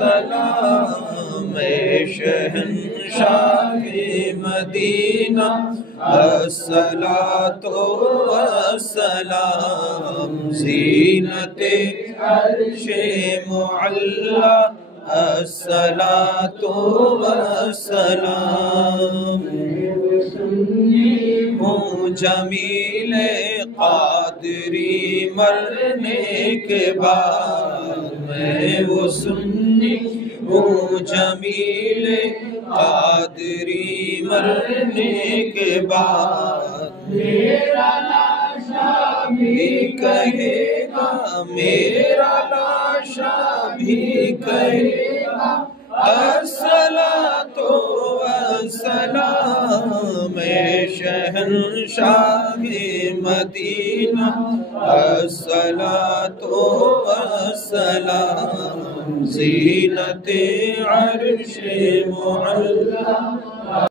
السلام شہنشاہ مدینہ الصلاۃ والسلام زینت عرش معلی الصلاۃ والسلام ہوں جمیل قادری مرنے کے بعد میں وہ سنی ہوں جمیل قادری مرنے کے بعد میرا لاشا بھی کہے گا میرا لاشا بھی کہے گا الصلاۃ والسلام شہنشاہ مدینہ الصلاۃ والسلام زینت عرش معلی